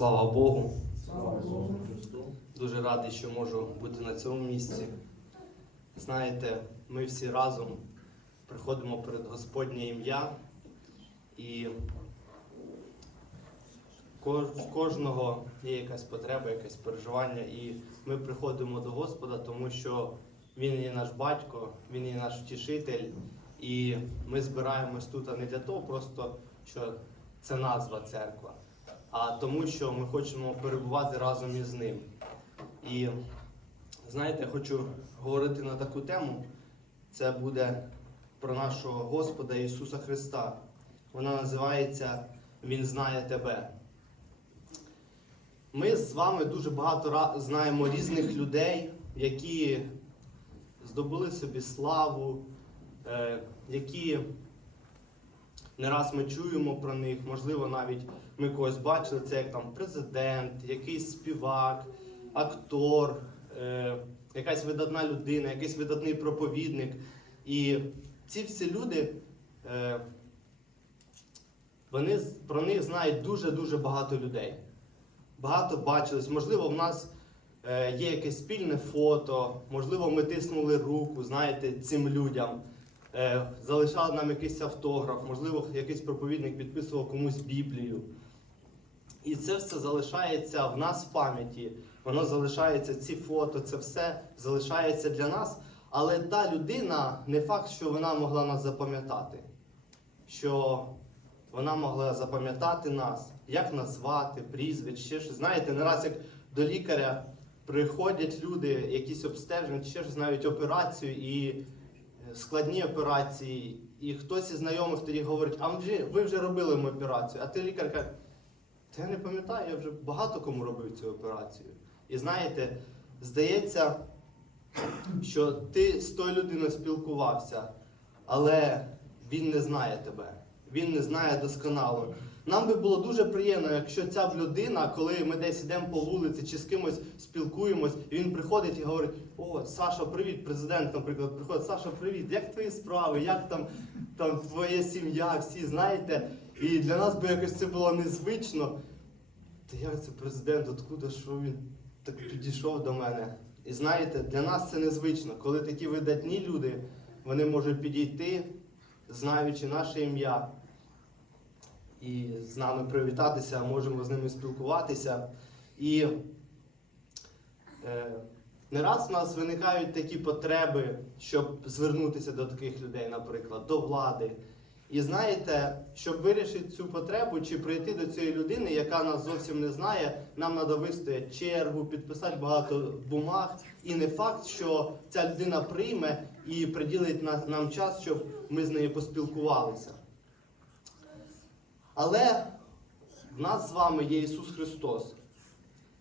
Слава Богу. Слава Христу. Дуже радий, що можу бути на цьому місці. Знаєте, ми всі разом приходимо перед Господнє ім'я і в кожного є якась потреба, якесь переживання, і ми приходимо до Господа, тому що Він є наш батько, Він є наш втішитель, і ми збираємось тут а не для того, просто що це назва церква, а тому, що ми хочемо перебувати разом із ним. І знаєте, я хочу говорити на таку тему. Це буде про нашого Господа Ісуса Христа. Вона називається Він знає тебе. Ми з вами дуже багато знаємо різних людей, які здобули собі славу, е, які не раз ми чуємо про них, можливо, навіть ми когось бачили, це як там президент, якийсь співак, актор, е, якась видатна людина, якийсь видатний проповідник. І ці всі люди, е, вони, про них знають дуже-дуже багато людей. Багато бачились. Можливо, в нас е, є якесь спільне фото, можливо, ми тиснули руку, знаєте, цим людям. Е, залишали нам якийсь автограф, можливо, якийсь проповідник підписував комусь Біблію. І це все залишається в нас в пам'яті. Воно залишається, ці фото, це все залишається для нас. Але та людина не факт, що вона могла нас запам'ятати. Що вона могла запам'ятати нас, як назвати, прізвище, ще щось. Знаєте, не раз як до лікаря приходять люди, якісь обстеження, ще щось, навіть операцію і е, складні операції. І хтось із знайомих тоді говорить, а ви вже робили мою операцію. А ти лікар каже, та я не пам'ятаю, я вже багато кому робив цю операцію. І знаєте, здається, що ти з тою людиною спілкувався, але він не знає тебе. Він не знає досконало. Нам би було дуже приємно, якщо ця людина, коли ми десь йдемо по вулиці чи з кимось спілкуємось, і він приходить і говорить: О, Саша, привіт, президент, наприклад, приходить, Саша, привіт, як твої справи, як там, там твоя сім'я, всі знаєте. І для нас би якось це було незвично. Та як це президент, откуда що він так підійшов до мене? І знаєте, для нас це незвично, коли такі видатні люди, вони можуть підійти, знаючи наше ім'я, і з нами привітатися, можемо з ними спілкуватися. І е, не раз у нас виникають такі потреби, щоб звернутися до таких людей, наприклад, до влади. І знаєте, щоб вирішити цю потребу чи прийти до цієї людини, яка нас зовсім не знає, нам треба вистояти чергу, підписати багато бумаг. І не факт, що ця людина прийме і приділить нам час, щоб ми з нею поспілкувалися. Але в нас з вами є Ісус Христос.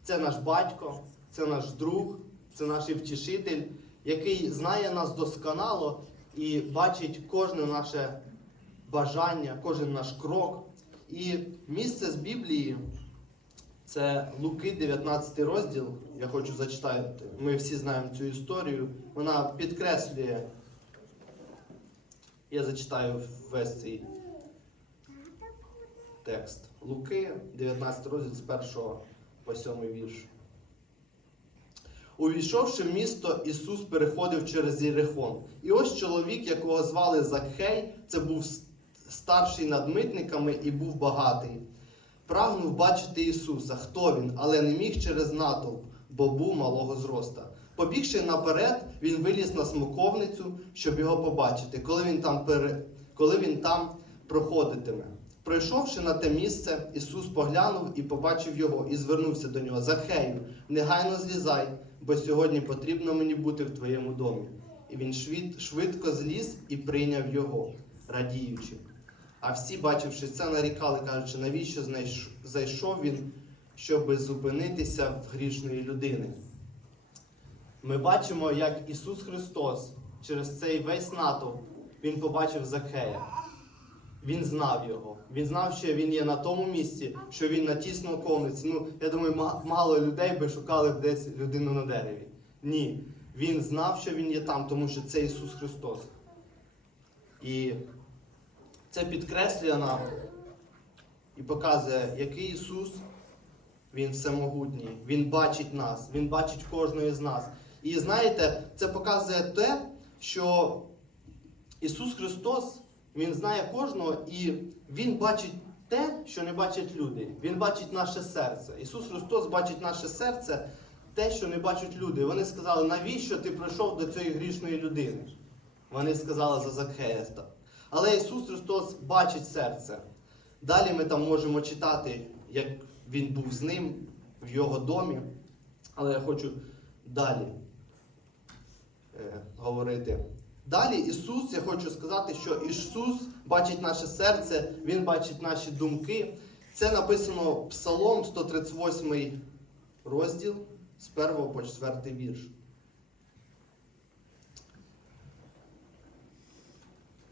Це наш батько, це наш друг, це наш втішитель, який знає нас досконало і бачить кожне наше бажання, кожен наш крок. І місце з Біблії це Луки, 19 розділ. Я хочу зачитати. Ми всі знаємо цю історію. Вона підкреслює. Я зачитаю весь цей текст. Луки, 19 розділ з 1 по 7 вірш. Увійшовши в місто, Ісус переходив через Єрихон. І ось чоловік, якого звали Закхей, це був старший над митниками і був багатий. Прагнув бачити Ісуса, хто він, але не міг через натовп, бо був малого зроста. Побігши наперед, він виліз на смоковницю, щоб його побачити, коли він там, пере... коли він там проходитиме. Пройшовши на те місце, Ісус поглянув і побачив його, і звернувся до нього. Захею, негайно злізай, бо сьогодні потрібно мені бути в твоєму домі. І він швид... швидко зліз і прийняв його, радіючи. А всі, бачивши це, нарікали, кажучи, навіщо зайшов він, щоби зупинитися в грішної людини. Ми бачимо, як Ісус Христос через цей весь натовп Він побачив Закхея. Він знав його. Він знав, що він є на тому місці, що він на тій смоковниці. Ну, я думаю, мало людей би шукали десь людину на дереві. Ні. Він знав, що він є там, тому що це Ісус Христос. І це підкреслює нам і показує, який Ісус Він всемогутній, Він бачить нас, Він бачить кожного з нас. І знаєте, це показує те, що Ісус Христос, Він знає кожного і Він бачить те, що не бачать люди. Він бачить наше серце. Ісус Христос бачить наше серце, те, що не бачать люди. Вони сказали, навіщо ти прийшов до цієї грішної людини? Вони сказали за Закхея. Але Ісус Христос бачить серце. Далі ми там можемо читати, як Він був з ним в його домі. Але я хочу далі е, говорити. Далі Ісус, я хочу сказати, що Ісус бачить наше серце, Він бачить наші думки. Це написано Псалом 138 розділ з 1 по 4 вірш. Поч-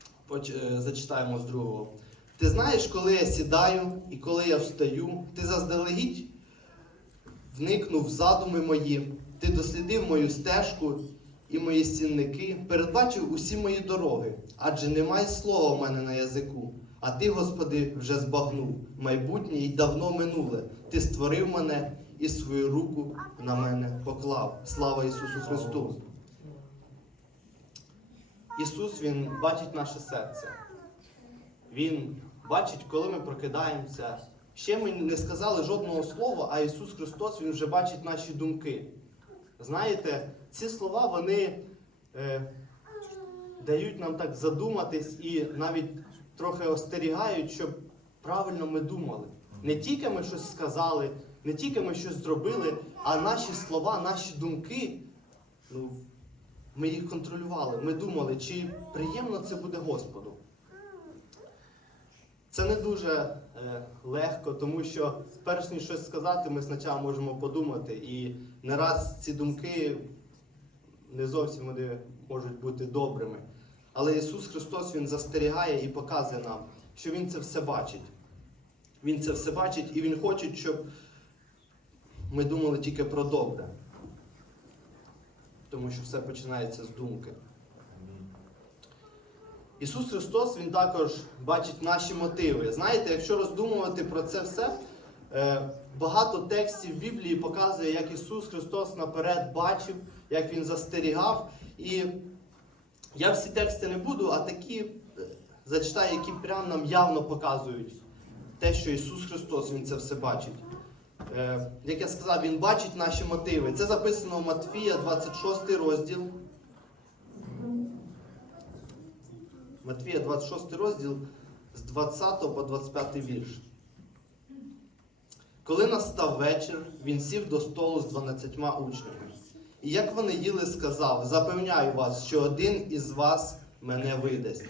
е, Зачитаємо з другого. Ти знаєш, коли я сідаю і коли я встаю, ти заздалегідь вникнув в задуми мої, ти дослідив мою стежку і мої стінники, передбачив усі мої дороги, адже немає слова в мене на язику. А ти, Господи, вже збагнув майбутнє і давно минуле. Ти створив мене і свою руку на мене поклав. Слава Ісусу Христу! Ісус Він бачить наше серце. Він бачить, коли ми прокидаємося. Ще ми не сказали жодного слова, а Ісус Христос Він вже бачить наші думки. Знаєте, ці слова вони е, дають нам так задуматись і навіть трохи остерігають, щоб правильно ми думали. Не тільки ми щось сказали, не тільки ми щось зробили, а наші слова, наші думки, ну, ми їх контролювали. Ми думали, чи приємно це буде Господу. Це не дуже е, легко, тому що перш ніж щось сказати, ми спочатку можемо подумати. І не раз ці думки не зовсім вони можуть бути добрими. Але Ісус Христос Він застерігає і показує нам, що Він це все бачить. Він це все бачить і Він хоче, щоб ми думали тільки про добре. Тому що все починається з думки. Ісус Христос Він також бачить наші мотиви. Знаєте, якщо роздумувати про це все, е, багато текстів Біблії показує, як Ісус Христос наперед бачив, як Він застерігав. І я всі тексти не буду, а такі е, зачитаю, які прямо нам явно показують те, що Ісус Христос Він це все бачить. Е, Як я сказав, Він бачить наші мотиви. Це записано в Матфія, 26 розділ. Матвія 26 розділ з 20 по 25 вірш. Коли настав вечір, він сів до столу з 12 учнями. І як вони їли, сказав: Запевняю вас, що один із вас мене видасть.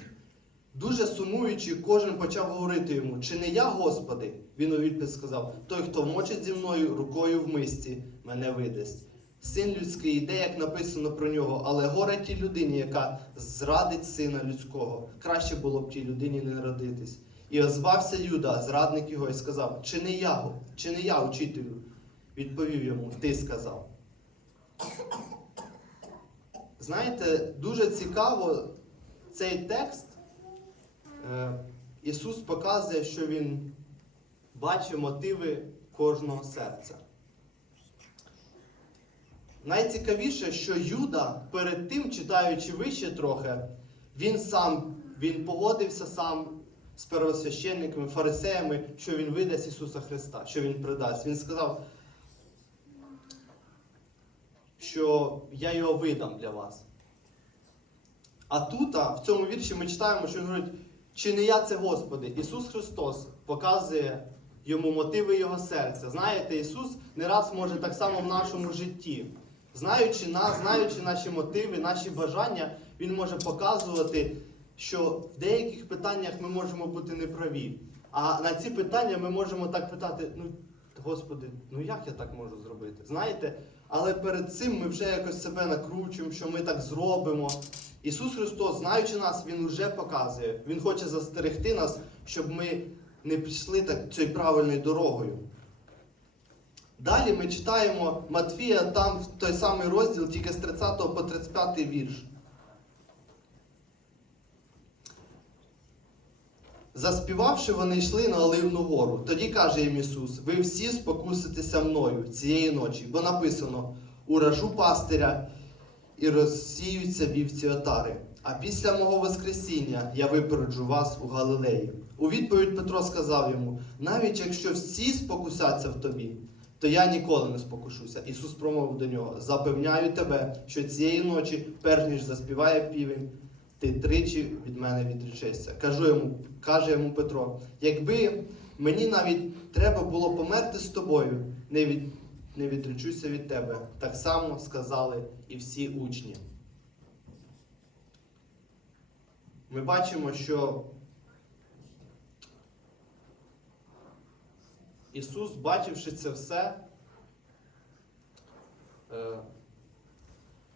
Дуже сумуючи, кожен почав говорити йому: Чи не я, Господи? Він у відповідь сказав: Той, хто вмочить зі мною рукою в мисці, мене видасть. Син людський йде, як написано про нього, але горе тій людині, яка зрадить сина людського. Краще було б тій людині не родитись. І озвався Юда, зрадник його, і сказав: Чи не я, чи не я, учителю? Відповів йому: Ти сказав. Знаєте, дуже цікаво цей текст. Е, Ісус показує, що Він бачить мотиви кожного серця. Найцікавіше, що Юда перед тим, читаючи вище трохи, він сам він погодився сам з первосвященниками, фарисеями, що він видасть Ісуса Христа, що Він придасть. Він сказав, що я його видам для вас. А тут, в цьому вірші, ми читаємо, що він говорить, чи не я це Господи? Ісус Христос показує йому мотиви його серця. Знаєте, Ісус не раз може так само в нашому житті. Знаючи нас, знаючи наші мотиви, наші бажання, Він може показувати, що в деяких питаннях ми можемо бути неправі. А на ці питання ми можемо так питати: ну, Господи, ну як я так можу зробити? Знаєте? Але перед цим ми вже якось себе накручуємо, що ми так зробимо. Ісус Христос, знаючи нас, Він вже показує. Він хоче застерегти нас, щоб ми не пішли так цією правильною дорогою. Далі ми читаємо Матфія, там в той самий розділ, тільки з 30 по 35 вірш. Заспівавши, вони йшли на Оливну гору. Тоді каже їм Ісус: Ви всі спокуситеся мною цієї ночі, бо написано: уражу пастиря і розсіються вівці отари. А після мого Воскресіння я випереджу вас у Галилеї. У відповідь Петро сказав йому: навіть якщо всі спокусяться в тобі, то я ніколи не спокушуся. Ісус промовив до нього: Запевняю тебе, що цієї ночі, перш ніж заспіває півень, ти тричі від мене відречешся. Кажу йому, каже йому Петро: якби мені навіть треба було померти з тобою, не від не відречуся від тебе. Так само сказали і всі учні. Ми бачимо, що Ісус, бачивши це все, е,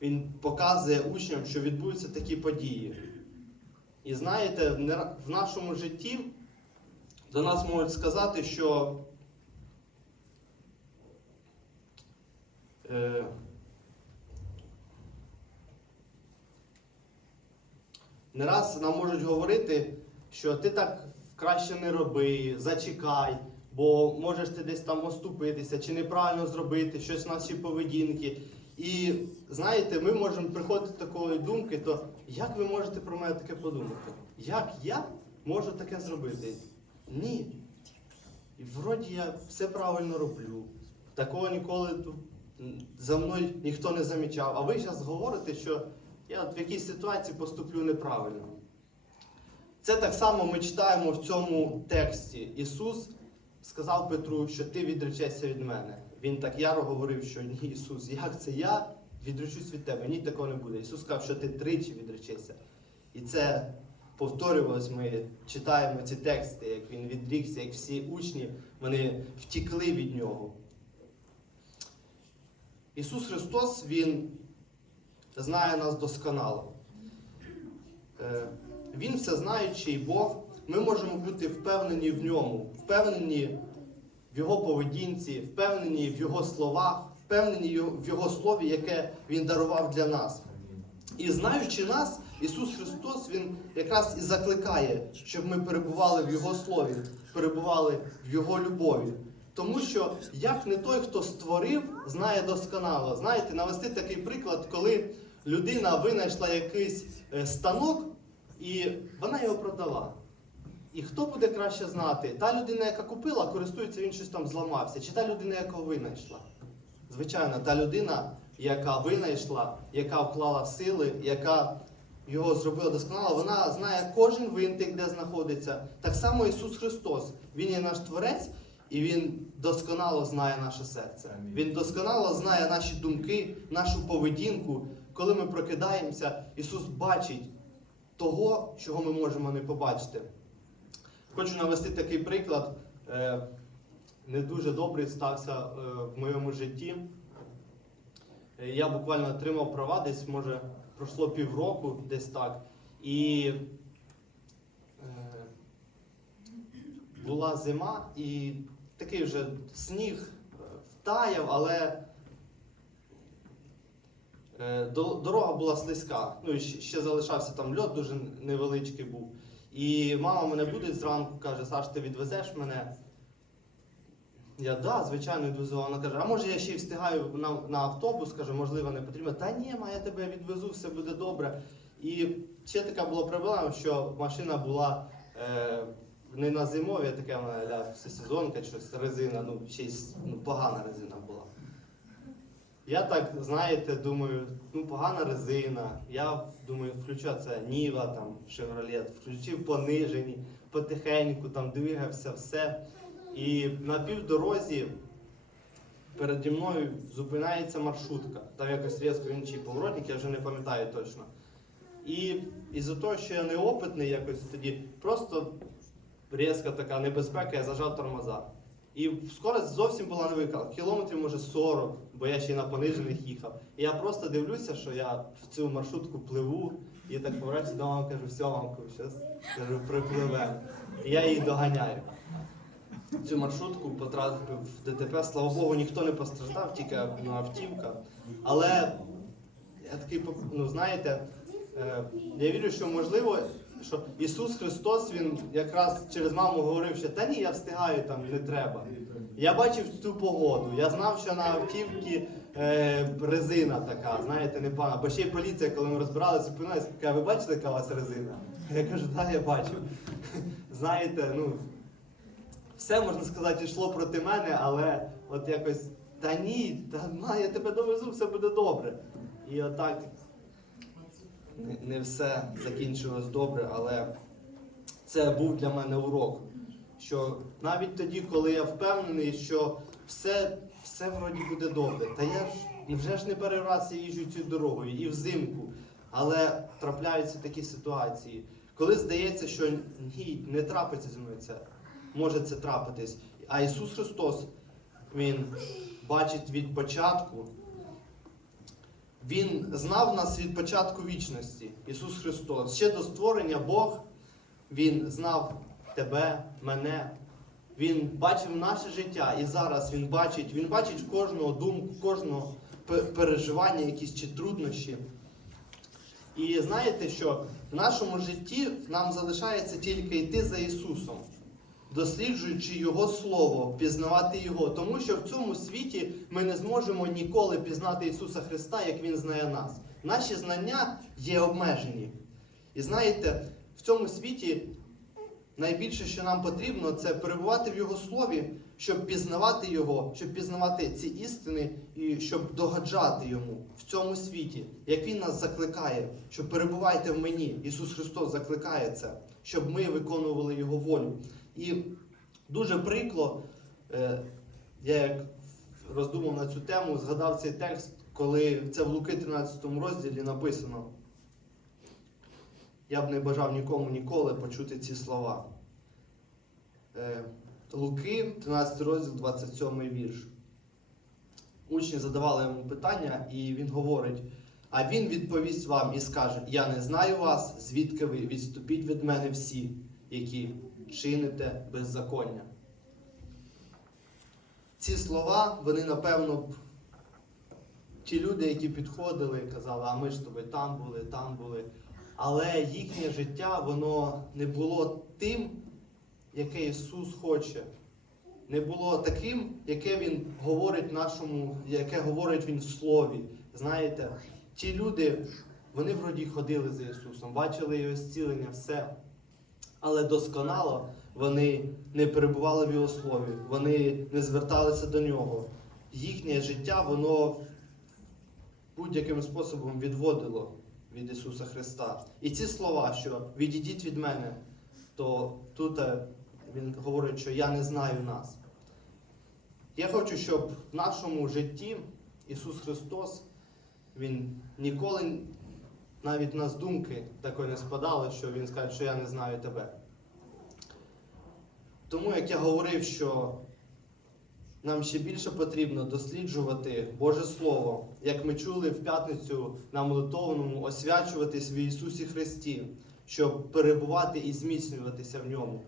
Він показує учням, що відбудуться такі події. І знаєте, в нашому житті до нас можуть сказати, що Не раз нам можуть говорити, що ти так краще не роби, зачекай, бо можеш ти десь там оступитися чи неправильно зробити щось в нашій поведінки. І знаєте, ми можемо приходити до такої думки, то як ви можете про мене таке подумати? Як я можу таке зробити? Ні. І вроді я все правильно роблю. Такого ніколи за мною ніхто не замічав. А ви зараз говорите, що я от в якійсь ситуації поступлю неправильно. Це так само ми читаємо в цьому тексті. Ісус сказав Петру, що ти відречешся від мене. Він так яро говорив, що ні, Ісус, як це я відречусь від тебе? Ні, такого не буде. Ісус сказав, що ти тричі відречешся. І це повторювалось, ми читаємо ці тексти, як він відрікся, як всі учні, вони втікли від нього. Ісус Христос, Він знає нас досконало. Е, Він всезнаючий Бог. Ми можемо бути впевнені в ньому, впевнені в Його поведінці, впевнені в Його словах, впевнені в Його слові, яке Він дарував для нас. І знаючи нас, Ісус Христос, Він якраз і закликає, щоб ми перебували в Його слові, перебували в Його любові. Тому що як не той, хто створив, знає досконало. Знаєте, навести такий приклад, коли людина винайшла якийсь е, станок і вона його продала. І хто буде краще знати? Та людина, яка купила, користується, він щось там зламався, чи та людина, яка винайшла? Звичайно, та людина, яка винайшла, яка вклала сили, яка його зробила досконало, вона знає кожен винтик, де знаходиться. Так само Ісус Христос. Він є наш Творець, і Він досконало знає наше серце. Він досконало знає наші думки, нашу поведінку. Коли ми прокидаємося, Ісус бачить того, чого ми можемо не побачити. Хочу навести такий приклад. Е, Не дуже добрий стався е, в моєму житті. Е, Я буквально отримав права, десь, може, пройшло півроку, десь так. І була зима, і такий вже сніг е, втаяв, але е, дорога була слизька. Ну і ще залишався там льод, дуже невеличкий був. І мама мене буде зранку, каже, Саш, ти відвезеш мене. Я да, звичайно, відвезу. Вона каже, а може я ще й встигаю на, на автобус, каже, можливо, не потрібно. Та ні, ма, я тебе відвезу, все буде добре. І ще така була проблема, що машина була е, не на зимові, а таке вона всесезонка, щось резина, ну ще ну, погана резина була. Я так, знаєте, думаю, ну погана резина. Я думаю, включу це Ніва, там, Chevrolet, включив понижені, потихеньку там двигався, все. І на півдорозі переді мною зупиняється маршрутка. Там якось різко чи поворотник, я вже не пам'ятаю точно. І із-за того, що я неопитний якось тоді, просто різка така небезпека, я зажав тормоза. І скорость зовсім була невелика, кілометрів може 40, бо я ще й на понижених їхав. І я просто дивлюся, що я в цю маршрутку пливу, і так поворачуюсь до мами, кажу, все, мамку, зараз кажу, припливемо. І я її доганяю. Цю маршрутку потрапив в ДТП. Слава Богу, ніхто не постраждав, тільки ну, автівка. Але я такий, ну знаєте, е, я вірю, що можливо що Ісус Христос, Він якраз через маму говорив, що та ні, я встигаю там, не треба. Я бачив цю погоду, я знав, що на автівці е, резина така, знаєте, непогана. Бо ще й поліція, коли ми розбиралися, зупинилася, каже, ви бачите, яка у вас резина? Я кажу, так, я бачив. Знаєте, ну, все можна сказати, йшло проти мене, але от якось, та ні, та на, я тебе довезу, все буде добре. І отак не, все закінчилось добре, але це був для мене урок. Що навіть тоді, коли я впевнений, що все, все вроді буде добре, та я ж вже ж не перший раз я їжджу цю дорогою і взимку, але трапляються такі ситуації, коли здається, що ні, не трапиться зі мною це, може це трапитись. А Ісус Христос, Він бачить від початку. Він знав нас від початку вічності. Ісус Христос. Ще до створення Бог, Він знав тебе, мене. Він бачив наше життя і зараз Він бачить, Він бачить кожного думку, кожного переживання, якісь чи труднощі. І знаєте, що в нашому житті нам залишається тільки йти за Ісусом, досліджуючи Його Слово, пізнавати Його. Тому що в цьому світі ми не зможемо ніколи пізнати Ісуса Христа, як Він знає нас. Наші знання є обмежені. І знаєте, в цьому світі найбільше, що нам потрібно, це перебувати в Його слові, щоб пізнавати Його, щоб пізнавати ці істини і щоб догаджати йому в цьому світі, як Він нас закликає, що перебувайте в мені. Ісус Христос закликає це, щоб ми виконували Його волю. І дуже прикло, е, я як роздумав на цю тему, згадав цей текст, коли це в Луки 13 розділі написано. Я б не бажав нікому ніколи почути ці слова. Луки, 13 розділ, 27 вірш. Учні задавали йому питання, і він говорить: а він відповість вам і скаже: Я не знаю вас, звідки ви відступіть від мене всі, які чините беззаконня. Ці слова, вони, напевно, ті люди, які підходили, казали, а ми ж з тобою там були, там були. Але їхнє життя, воно не було тим, яке Ісус хоче. Не було таким, яке Він говорить нашому, яке говорить Він в Слові. Знаєте, ті люди, вони вроді ходили за Ісусом, бачили Його зцілення, все. Але досконало вони не перебували в Його слові, вони не зверталися до нього. Їхнє життя, воно будь-яким способом відводило від Ісуса Христа. І ці слова, що відійдіть від мене, то тут е, Він говорить, що я не знаю нас. Я хочу, щоб в нашому житті Ісус Христос, Він ніколи навіть нас думки такої не спадали, що Він скаже, що я не знаю тебе. Тому як я говорив, що нам ще більше потрібно досліджувати Боже Слово, як ми чули в п'ятницю на молитовному, освячуватись в Ісусі Христі, щоб перебувати і зміцнюватися в ньому.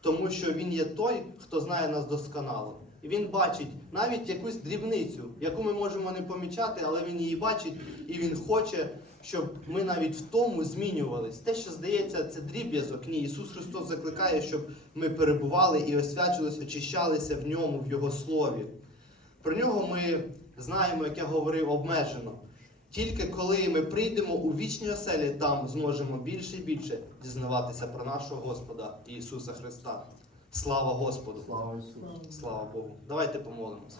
Тому що Він є той, хто знає нас досконало. І він бачить навіть якусь дрібницю, яку ми можемо не помічати, але він її бачить, і він хоче, щоб ми навіть в тому змінювались. Те, що здається, це дріб'язок. Ні, Ісус Христос закликає, щоб ми перебували і освячувалися, очищалися в ньому, в Його слові. Про нього ми знаємо, як я говорив, обмежено. Тільки коли ми прийдемо у вічні оселі, там зможемо більше і більше дізнаватися про нашого Господа Ісуса Христа. Слава Господу! Слава Ісусу. Слава Богу. Давайте помолимося.